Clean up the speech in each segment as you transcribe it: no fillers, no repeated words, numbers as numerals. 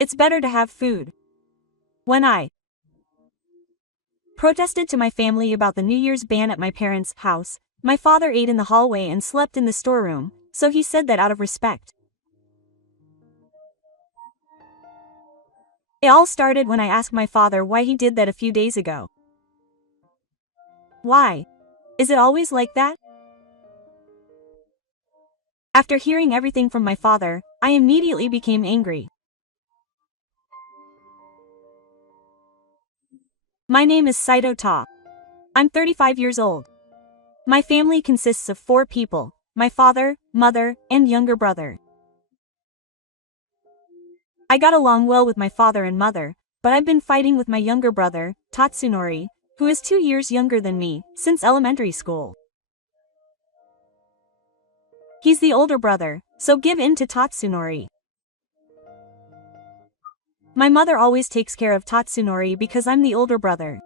It's better to have food. When I protested to my family about the New Year's ban at my parents' house, my father ate in the hallway and slept in the storeroom, so he said that out of respect. It all started when I asked my father why he did that a few days ago. Why? Is it always like that? After hearing everything from my father, I immediately became angry. My name is Saito Ta. I'm 35 years old. My family consists of 4 people, my father, mother, and younger brother. I got along well with my father and mother, but I've been fighting with my younger brother, Tatsunori, who is 2 years younger than me, since elementary school. He's the older brother, so give in to Tatsunori. My mother always takes care of Tatsunori because I'm the older brother.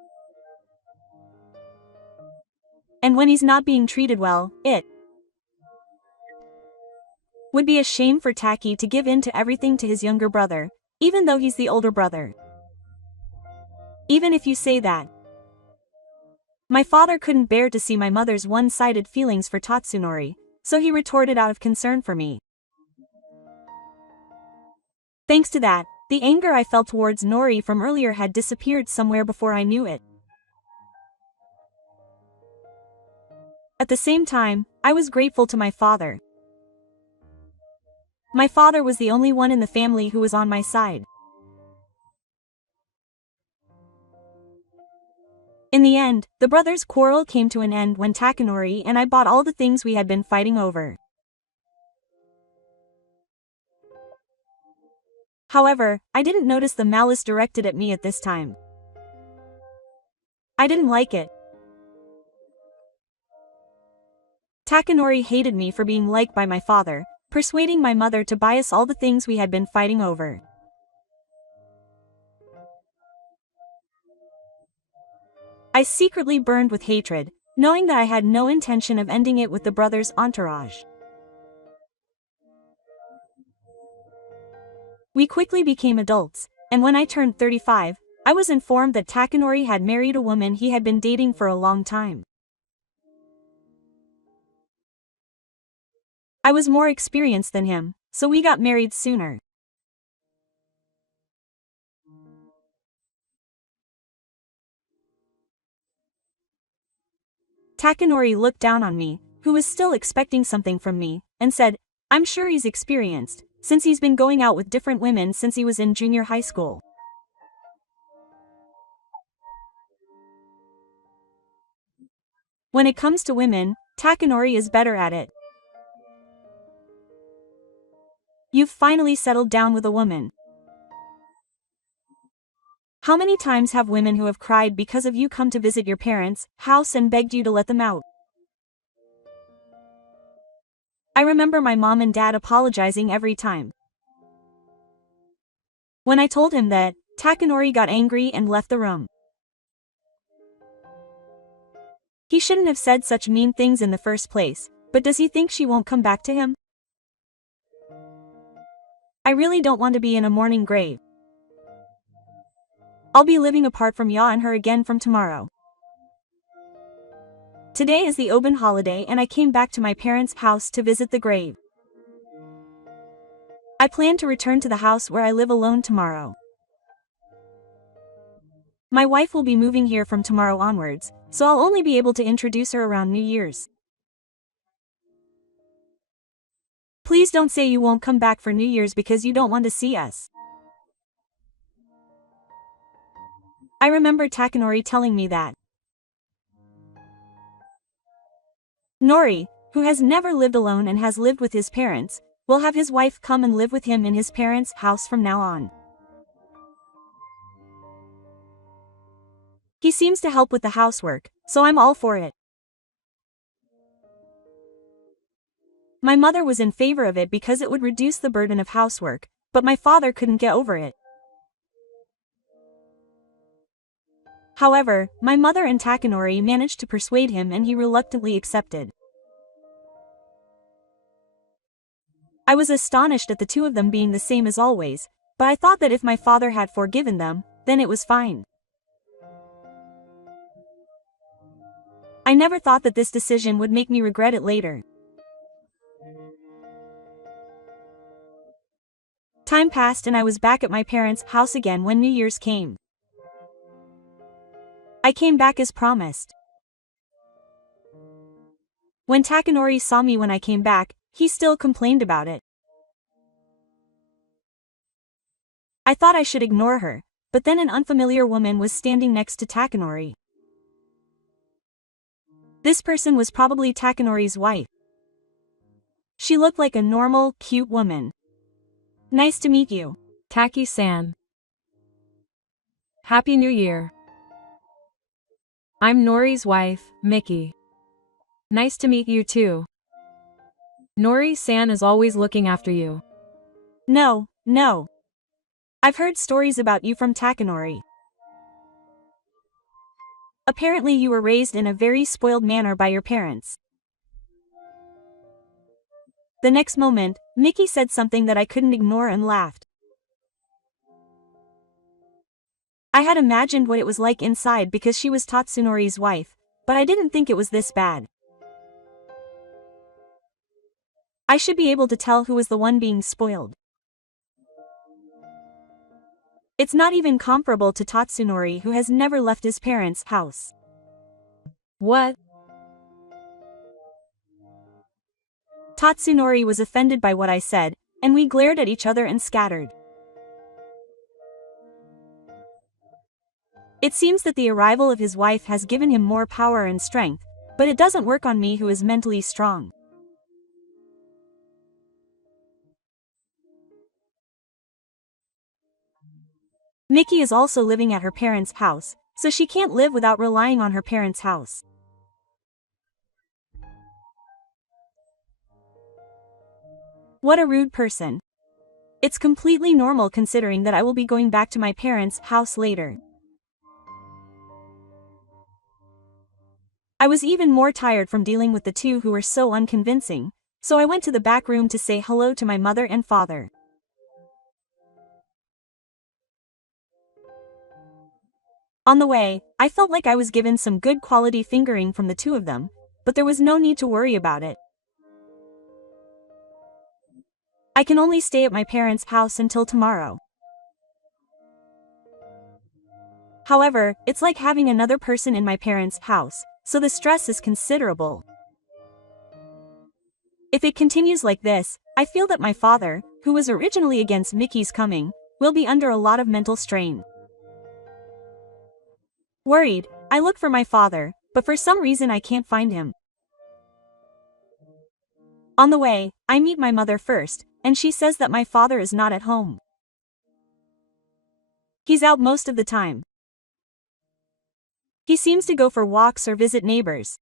And when he's not being treated well, it would be a shame for Taki to give in to everything to his younger brother, even though he's the older brother. Even if you say that. My father couldn't bear to see my mother's one-sided feelings for Tatsunori, so he retorted out of concern for me. Thanks to that, the anger I felt towards Nori from earlier had disappeared somewhere before I knew it. At the same time, I was grateful to my father. My father was the only one in the family who was on my side. In the end, the brothers' quarrel came to an end when Takanori and I bought all the things we had been fighting over. However, I didn't notice the malice directed at me at this time. I didn't like it. Takanori hated me for being liked by my father, persuading my mother to buy us all the things we had been fighting over. I secretly burned with hatred, knowing that I had no intention of ending it with the brothers' entourage. We quickly became adults, and when I turned 35, I was informed that Takanori had married a woman he had been dating for a long time. I was more experienced than him, so we got married sooner. Takanori looked down on me, who was still expecting something from me, and said, "I'm sure he's experienced, since he's been going out with different women since he was in junior high school." When it comes to women, Takanori is better at it. You've finally settled down with a woman. How many times have women who have cried because of you come to visit your parents' house and begged you to let them out? I remember my mom and dad apologizing every time. When I told him that, Takanori got angry and left the room. He shouldn't have said such mean things in the first place, but does he think she won't come back to him? I really don't want to be in a mourning grave. I'll be living apart from Ya and her again from tomorrow. Today is the Obon holiday and I came back to my parents' house to visit the grave. I plan to return to the house where I live alone tomorrow. My wife will be moving here from tomorrow onwards, so I'll only be able to introduce her around New Year's. Please don't say you won't come back for New Year's because you don't want to see us. I remember Takanori telling me that. Nori, who has never lived alone and has lived with his parents, will have his wife come and live with him in his parents' house from now on. He seems to help with the housework, so I'm all for it. My mother was in favor of it because it would reduce the burden of housework, but my father couldn't get over it. However, my mother and Takanori managed to persuade him and he reluctantly accepted. I was astonished at the two of them being the same as always, but I thought that if my father had forgiven them, then it was fine. I never thought that this decision would make me regret it later. Time passed and I was back at my parents' house again when New Year's came. I came back as promised. When Takanori saw me when I came back, he still complained about it. I thought I should ignore her, but then an unfamiliar woman was standing next to Takanori. This person was probably Takanori's wife. She looked like a normal, cute woman. Nice to meet you, Taki-san. Happy New Year. I'm Nori's wife, Miki. Nice to meet you too. Nori-san is always looking after you. No. I've heard stories about you from Takanori. Apparently you were raised in a very spoiled manner by your parents. The next moment, Miki said something that I couldn't ignore and laughed. I had imagined what it was like inside because she was Tatsunori's wife, but I didn't think it was this bad. I should be able to tell who was the one being spoiled. It's not even comparable to Tatsunori, who has never left his parents' house. What? Tatsunori was offended by what I said, and we glared at each other and scattered. It seems that the arrival of his wife has given him more power and strength, but it doesn't work on me, who is mentally strong. Miki is also living at her parents' house, so she can't live without relying on her parents' house. What a rude person. It's completely normal considering that I will be going back to my parents' house later. I was even more tired from dealing with the two who were so unconvincing, so I went to the back room to say hello to my mother and father. On the way, I felt like I was given some good quality fingering from the two of them, but there was no need to worry about it. I can only stay at my parents' house until tomorrow. However, it's like having another person in my parents' house, so the stress is considerable. If it continues like this, I feel that my father, who was originally against Miki's coming, will be under a lot of mental strain. Worried, I look for my father, but for some reason I can't find him. On the way, I meet my mother first, and she says that my father is not at home. He's out most of the time. He seems to go for walks or visit neighbors.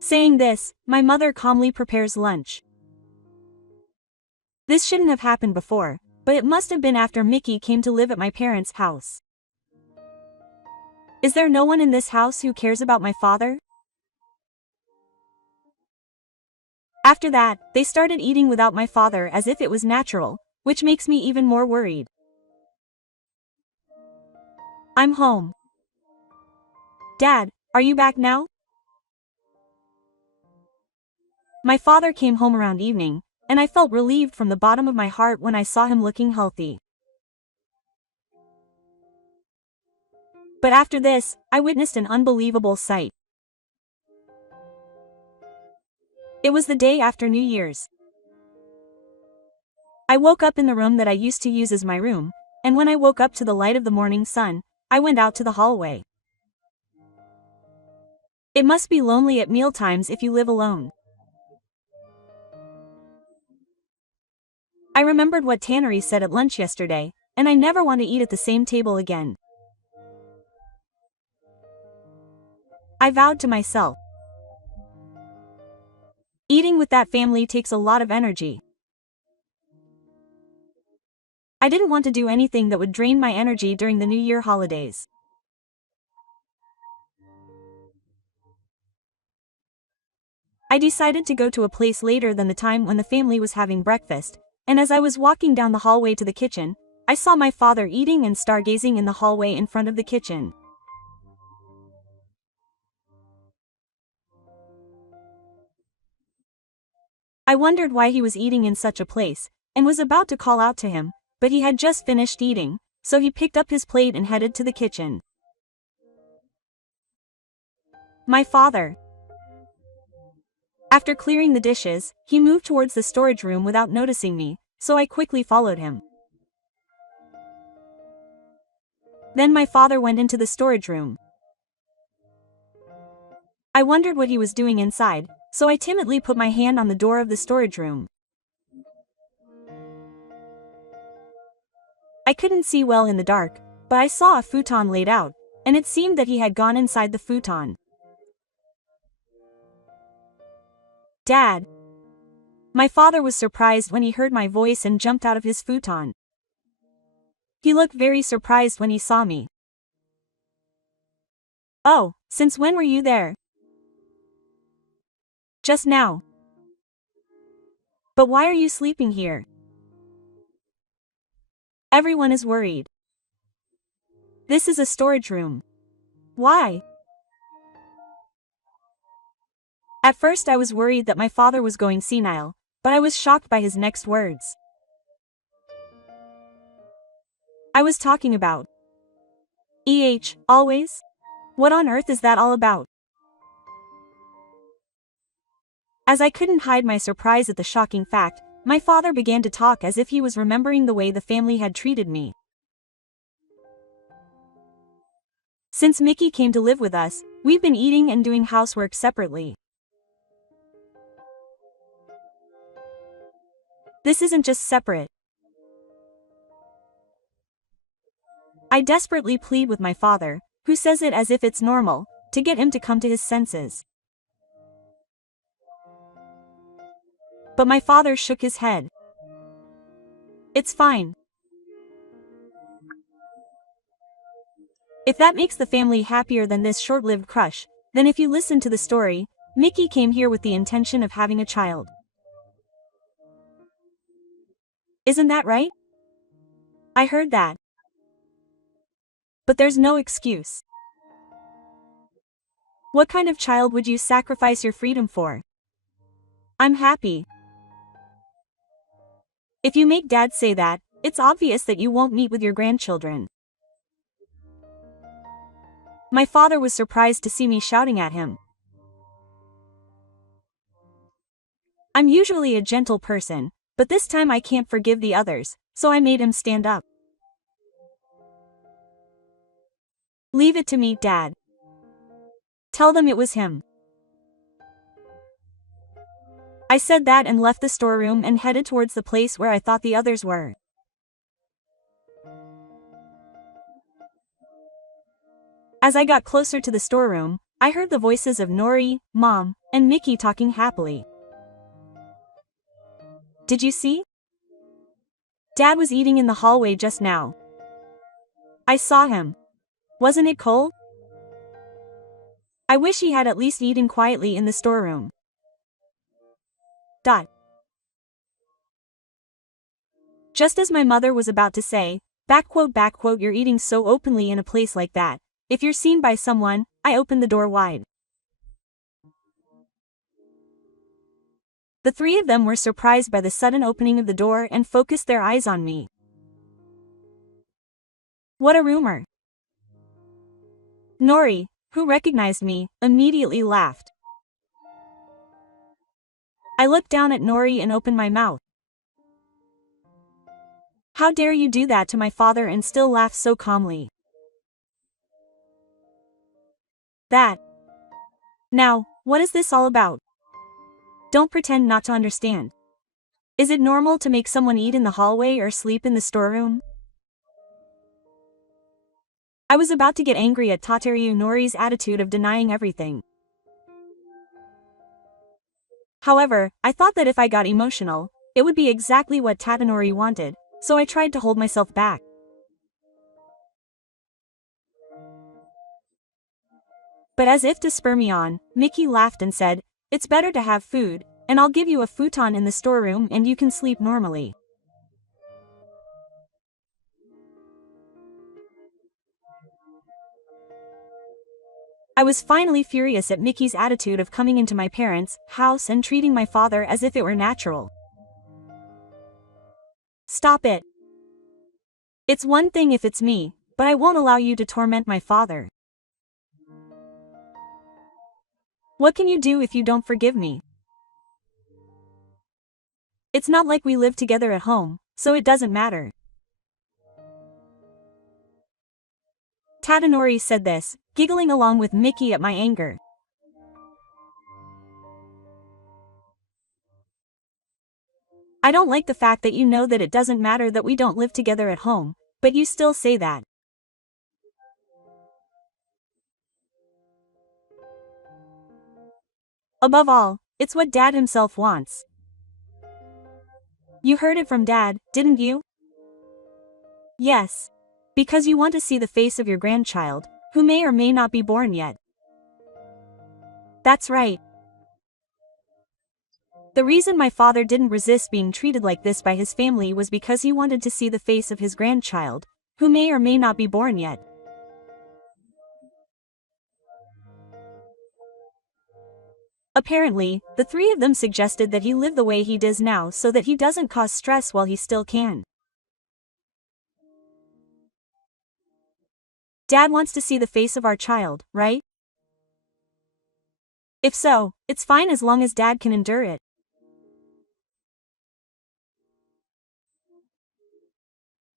Saying this, my mother calmly prepares lunch. This shouldn't have happened before, but it must have been after Miki came to live at my parents' house. Is there no one in this house who cares about my father? After that, they started eating without my father as if it was natural, which makes me even more worried. I'm home. Dad, are you back now? My father came home around evening, and I felt relieved from the bottom of my heart when I saw him looking healthy. But after this, I witnessed an unbelievable sight. It was the day after New Year's. I woke up in the room that I used to use as my room, and when I woke up to the light of the morning sun, I went out to the hallway. It must be lonely at mealtimes if you live alone. I remembered what Tannery said at lunch yesterday, and I never want to eat at the same table again. I vowed to myself. Eating with that family takes a lot of energy. I didn't want to do anything that would drain my energy during the New Year holidays. I decided to go to a place later than the time when the family was having breakfast, and as I was walking down the hallway to the kitchen, I saw my father eating and stargazing in the hallway in front of the kitchen. I wondered why he was eating in such a place, and was about to call out to him, but he had just finished eating, so he picked up his plate and headed to the kitchen. My father. After clearing the dishes, he moved towards the storage room without noticing me, so I quickly followed him. Then my father went into the storage room. I wondered what he was doing inside, so I timidly put my hand on the door of the storage room. I couldn't see well in the dark, but I saw a futon laid out, and it seemed that he had gone inside the futon. Dad. My father was surprised when he heard my voice and jumped out of his futon. He looked very surprised when he saw me. Oh, since when were you there? Just now. But why are you sleeping here? Everyone is worried. This is a storage room. Why? At first I was worried that my father was going senile, but I was shocked by his next words. I was talking about. Always? What on earth is that all about? As I couldn't hide my surprise at the shocking fact, my father began to talk as if he was remembering the way the family had treated me. Since Mickey came to live with us, we've been eating and doing housework separately. This isn't just separate. I desperately plead with my father, who says it as if it's normal, to get him to come to his senses. But my father shook his head. It's fine. If that makes the family happier than this short-lived crush, then if you listen to the story, Mickey came here with the intention of having a child. Isn't that right? I heard that. But there's no excuse. What kind of child would you sacrifice your freedom for? I'm happy. If you make Dad say that, it's obvious that you won't meet with your grandchildren. My father was surprised to see me shouting at him. I'm usually a gentle person, but this time I can't forgive the others, so I made him stand up. Leave it to me, Dad. Tell them it was him. I said that and left the storeroom and headed towards the place where I thought the others were. As I got closer to the storeroom, I heard the voices of Nori, Mom, and Mickey talking happily. Did you see? Dad was eating in the hallway just now. I saw him. Wasn't it cold? I wish he had at least eaten quietly in the storeroom. Just as my mother was about to say, "You're eating so openly in a place like that. If you're seen by someone," I opened the door wide. The three of them were surprised by the sudden opening of the door and focused their eyes on me. What a rumor. Nori, who recognized me, immediately laughed. I looked down at Nori and opened my mouth. How dare you do that to my father and still laugh so calmly? That. Now, what is this all about? Don't pretend not to understand. Is it normal to make someone eat in the hallway or sleep in the storeroom? I was about to get angry at Tateru Nori's attitude of denying everything. However, I thought that if I got emotional, it would be exactly what Tatanori wanted, so I tried to hold myself back. But as if to spur me on, Mickey laughed and said, "It's better to have food, and I'll give you a futon in the storeroom and you can sleep normally." I was finally furious at Mickey's attitude of coming into my parents' house and treating my father as if it were natural. Stop it. It's one thing if it's me, but I won't allow you to torment my father. What can you do if you don't forgive me? It's not like we live together at home, so it doesn't matter. Tadanori said this, giggling along with Mickey at my anger. I don't like the fact that you know that it doesn't matter that we don't live together at home, but you still say that. Above all, it's what Dad himself wants. You heard it from Dad, didn't you? Yes. Because you want to see the face of your grandchild, who may or may not be born yet. That's right. The reason my father didn't resist being treated like this by his family was because he wanted to see the face of his grandchild, who may or may not be born yet. Apparently, the three of them suggested that he live the way he does now so that he doesn't cause stress while he still can. Dad wants to see the face of our child, right? If so, it's fine as long as Dad can endure it.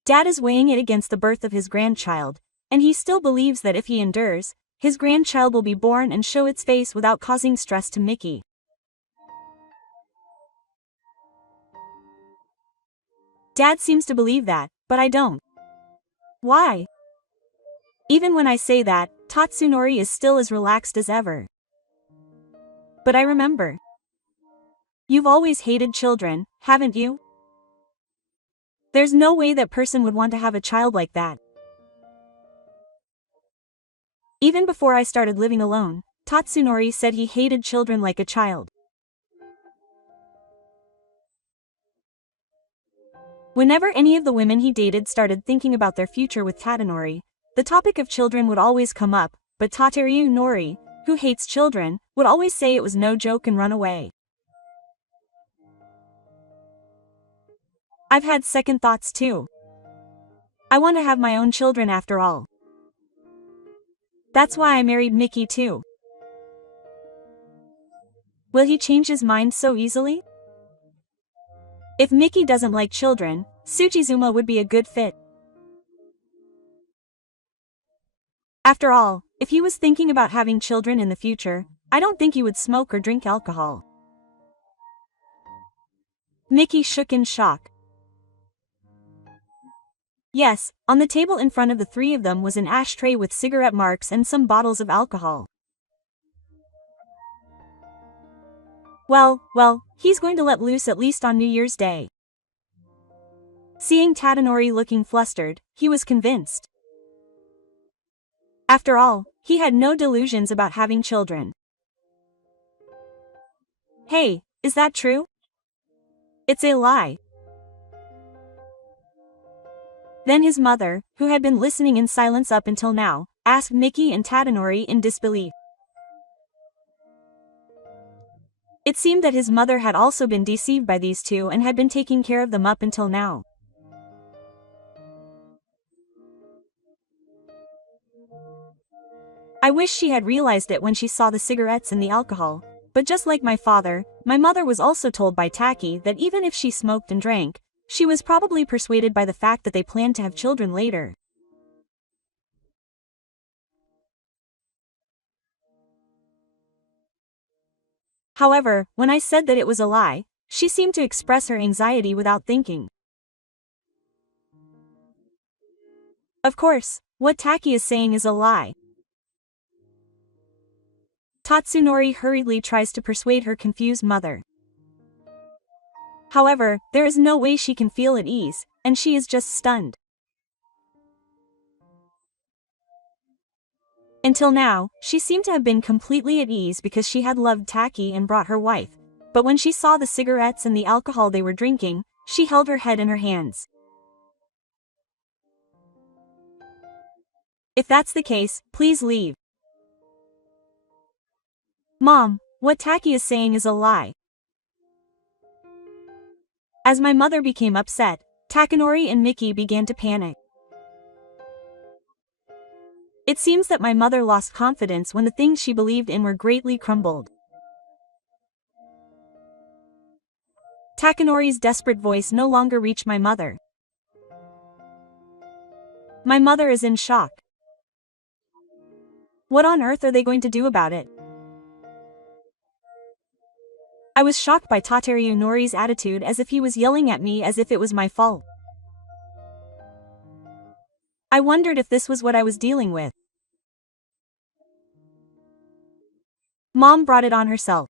Dad is weighing it against the birth of his grandchild, and he still believes that if he endures, his grandchild will be born and show its face without causing stress to Mickey. Dad seems to believe that, but I don't. Why? Even when I say that, Tatsunori is still as relaxed as ever. But I remember. You've always hated children, haven't you? There's no way that person would want to have a child like that. Even before I started living alone, Tatsunori said he hated children like a child. Whenever any of the women he dated started thinking about their future with Tadanori, the topic of children would always come up, but Tateru Nori, who hates children, would always say it was no joke and run away. I've had second thoughts too. I want to have my own children after all. That's why I married Mickey too. Will he change his mind so easily? If Mickey doesn't like children, Tsuchizuma would be a good fit. After all, if he was thinking about having children in the future, I don't think he would smoke or drink alcohol. Mickey shook in shock. Yes, on the table in front of the three of them was an ashtray with cigarette marks and some bottles of alcohol. Well, he's going to let loose at least on New Year's Day. Seeing Tadanori looking flustered, he was convinced. After all, he had no delusions about having children. Hey, is that true? It's a lie. Then his mother, who had been listening in silence up until now, asked Mickey and Tadanori in disbelief. It seemed that his mother had also been deceived by these two and had been taking care of them up until now. I wish she had realized it when she saw the cigarettes and the alcohol, but just like my father, my mother was also told by Taki that even if she smoked and drank, she was probably persuaded by the fact that they planned to have children later. However, when I said that it was a lie, she seemed to express her anxiety without thinking. Of course, what Taki is saying is a lie. Tatsunori hurriedly tries to persuade her confused mother. However, there is no way she can feel at ease, and she is just stunned. Until now, she seemed to have been completely at ease because she had loved Taki and brought her wife, but when she saw the cigarettes and the alcohol they were drinking, she held her head in her hands. If that's the case, please leave. Mom, what Taki is saying is a lie. As my mother became upset, Takanori and Mickey began to panic. It seems that my mother lost confidence when the things she believed in were greatly crumbled. Takanori's desperate voice no longer reached my mother. My mother is in shock. What on earth are they going to do about it? I was shocked by Tateru Nori's attitude, as if he was yelling at me as if it was my fault. I wondered if this was what I was dealing with. Mom brought it on herself.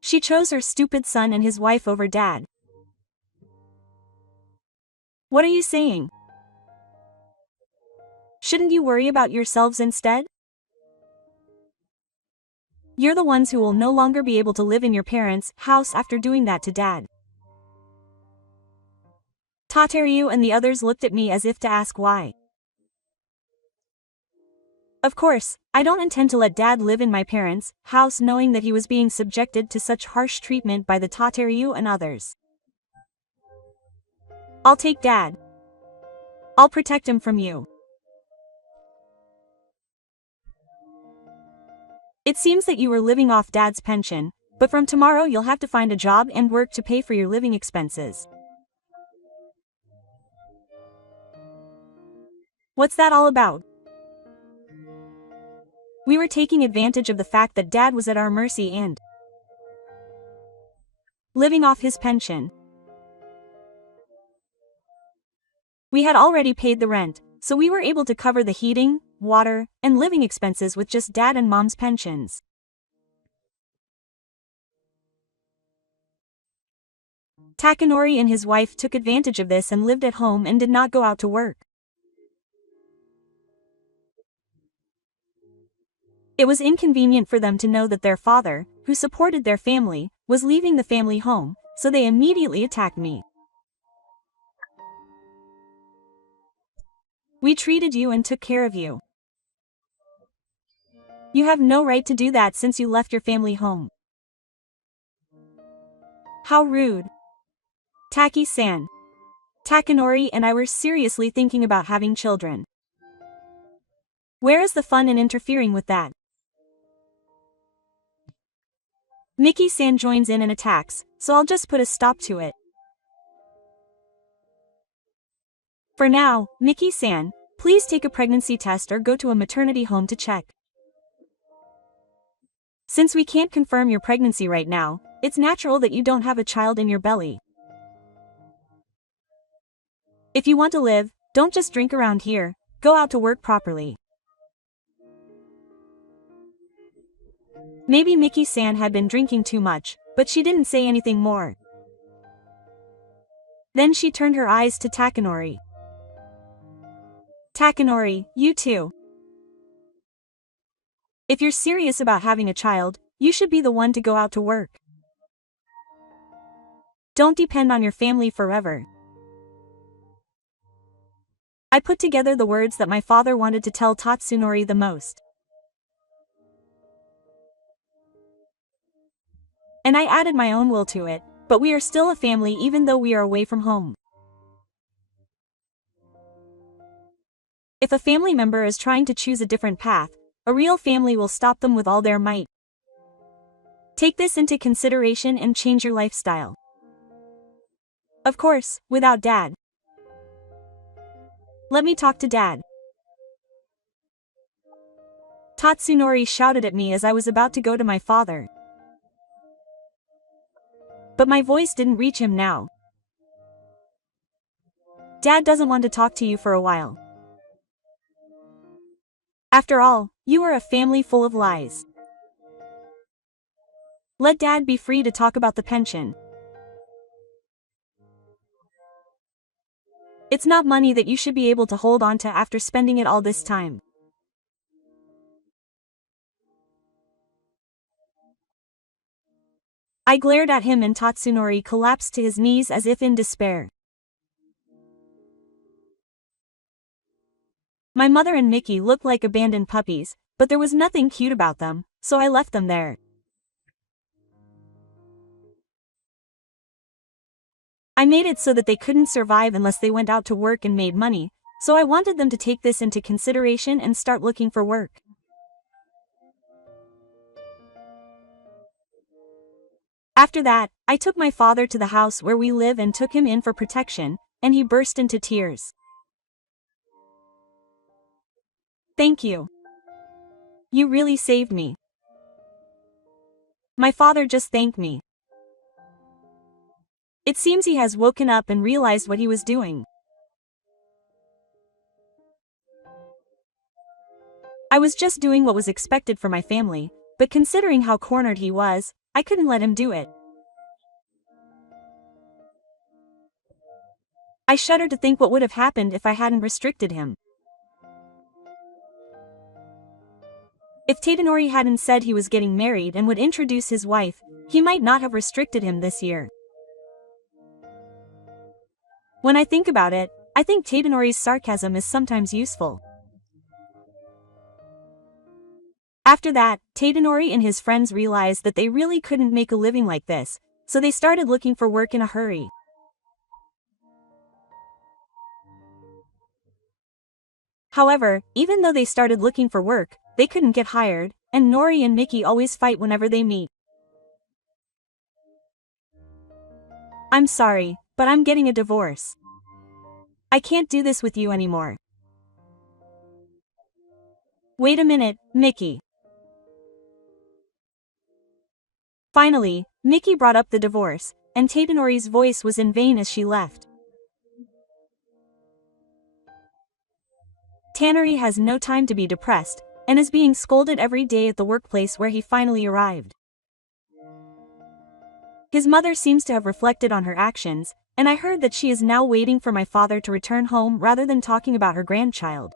She chose her stupid son and his wife over Dad. What are you saying? Shouldn't you worry about yourselves instead? You're the ones who will no longer be able to live in your parents' house after doing that to Dad. Tateru and the others looked at me as if to ask why. Of course, I don't intend to let Dad live in my parents' house knowing that he was being subjected to such harsh treatment by the Tateru and others. I'll take Dad. I'll protect him from you. It seems that you were living off Dad's pension, but from tomorrow you'll have to find a job and work to pay for your living expenses. What's that all about? We were taking advantage of the fact that Dad was at our mercy and living off his pension. We had already paid the rent, so we were able to cover the heating, water, and living expenses with just Dad and Mom's pensions. Takanori and his wife took advantage of this and lived at home and did not go out to work. It was inconvenient for them to know that their father, who supported their family, was leaving the family home, so they immediately attacked me. We treated you and took care of you. You have no right to do that since you left your family home. How rude. Taki-san. Takanori and I were seriously thinking about having children. Where is the fun in interfering with that? Mickey-san joins in and attacks, so I'll just put a stop to it. For now, Mickey-san, please take a pregnancy test or go to a maternity home to check. Since we can't confirm your pregnancy right now, it's natural that you don't have a child in your belly. If you want to live, don't just drink around here, go out to work properly. Maybe Mickey-san had been drinking too much, but she didn't say anything more. Then she turned her eyes to Takanori. Takanori, you too. If you're serious about having a child, you should be the one to go out to work. Don't depend on your family forever. I put together the words that my father wanted to tell Tatsunori the most. And I added my own will to it, but we are still a family even though we are away from home. If a family member is trying to choose a different path, a real family will stop them with all their might. Take this into consideration and change your lifestyle. Of course, without Dad. Let me talk to Dad. Tatsunori shouted at me as I was about to go to my father. But my voice didn't reach him now. Dad doesn't want to talk to you for a while. After all, you are a family full of lies. Let Dad be free to talk about the pension. It's not money that you should be able to hold on to after spending it all this time. I glared at him and Tatsunori collapsed to his knees as if in despair. My mother and Mickey looked like abandoned puppies, but there was nothing cute about them, so I left them there. I made it so that they couldn't survive unless they went out to work and made money, so I wanted them to take this into consideration and start looking for work. After that, I took my father to the house where we live and took him in for protection, and he burst into tears. Thank you. You really saved me. My father just thanked me. It seems he has woken up and realized what he was doing. I was just doing what was expected for my family, but considering how cornered he was, I couldn't let him do it. I shudder to think what would have happened if I hadn't restricted him. If Tadanori hadn't said he was getting married and would introduce his wife, he might not have restricted him this year. When I think about it, I think Tadanori's sarcasm is sometimes useful. After that, Tadanori and his friends realized that they really couldn't make a living like this, so they started looking for work in a hurry. However, even though they started looking for work, they couldn't get hired, and Nori and Mickey always fight whenever they meet. I'm sorry, but I'm getting a divorce. I can't do this with you anymore. Wait a minute, Mickey. Finally, Mickey brought up the divorce, and Tadanori's voice was in vain as she left. Tannery has no time to be depressed, and is being scolded every day at the workplace where he finally arrived. His mother seems to have reflected on her actions, and I heard that she is now waiting for my father to return home rather than talking about her grandchild.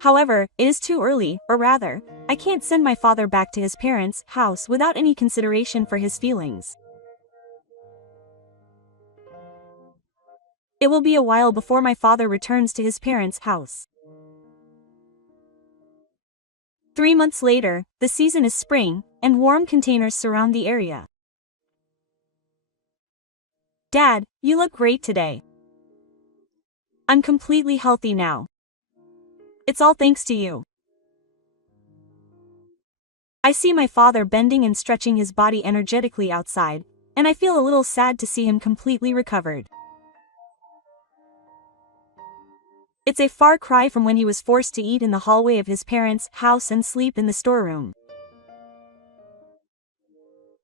However, it is too early, or rather, I can't send my father back to his parents' house without any consideration for his feelings. It will be a while before my father returns to his parents' house. 3 months later, the season is spring, and warm containers surround the area. Dad, you look great today. I'm completely healthy now. It's all thanks to you. I see my father bending and stretching his body energetically outside, and I feel a little sad to see him completely recovered. It's a far cry from when he was forced to eat in the hallway of his parents' house and sleep in the storeroom.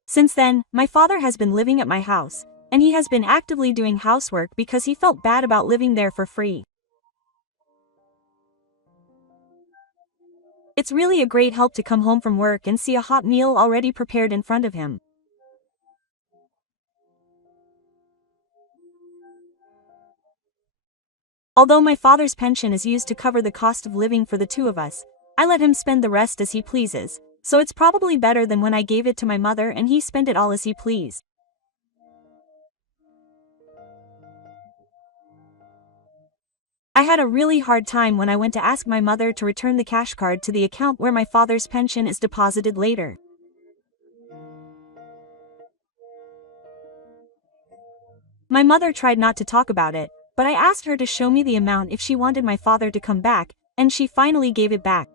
Since then, my father has been living at my house, and he has been actively doing housework because he felt bad about living there for free. It's really a great help to come home from work and see a hot meal already prepared in front of him. Although my father's pension is used to cover the cost of living for the two of us, I let him spend the rest as he pleases, so it's probably better than when I gave it to my mother and he spent it all as he pleased. I had a really hard time when I went to ask my mother to return the cash card to the account where my father's pension is deposited later. My mother tried not to talk about it, but I asked her to show me the amount if she wanted my father to come back, and she finally gave it back.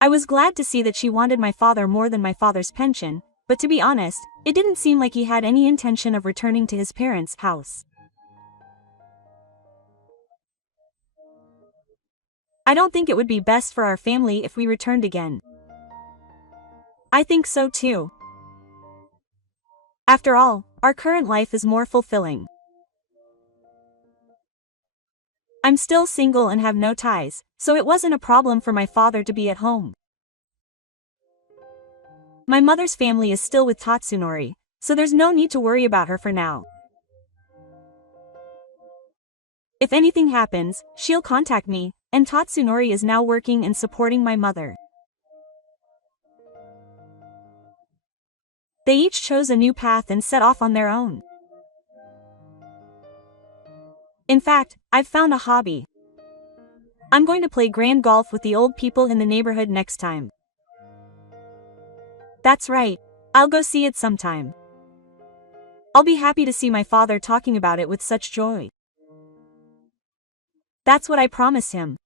I was glad to see that she wanted my father more than my father's pension, but to be honest, it didn't seem like he had any intention of returning to his parents' house. I don't think it would be best for our family if we returned again. I think so too. After all, our current life is more fulfilling. I'm still single and have no ties, so it wasn't a problem for my father to be at home. My mother's family is still with Tatsunori, so there's no need to worry about her for now. If anything happens, she'll contact me, and Tatsunori is now working and supporting my mother. They each chose a new path and set off on their own. In fact, I've found a hobby. I'm going to play grand golf with the old people in the neighborhood next time. That's right. I'll go see it sometime. I'll be happy to see my father talking about it with such joy. That's what I promised him.